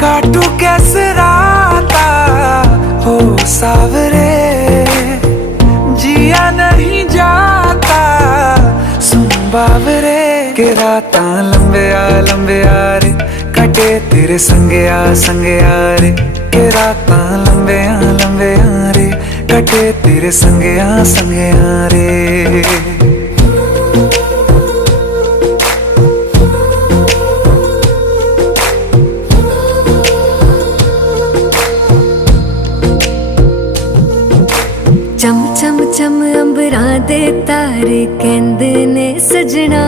काटू कैसे राता हो सावरे, जिया नहीं जाता सुन बावरे। के राता लंबे आ रे, कटे तेरे संगे आ रे। के राता लंबे आ रे, कटे तेरे संगे आ रे। चम चम चम अंबरां दे तारे कहंदे ने सजना,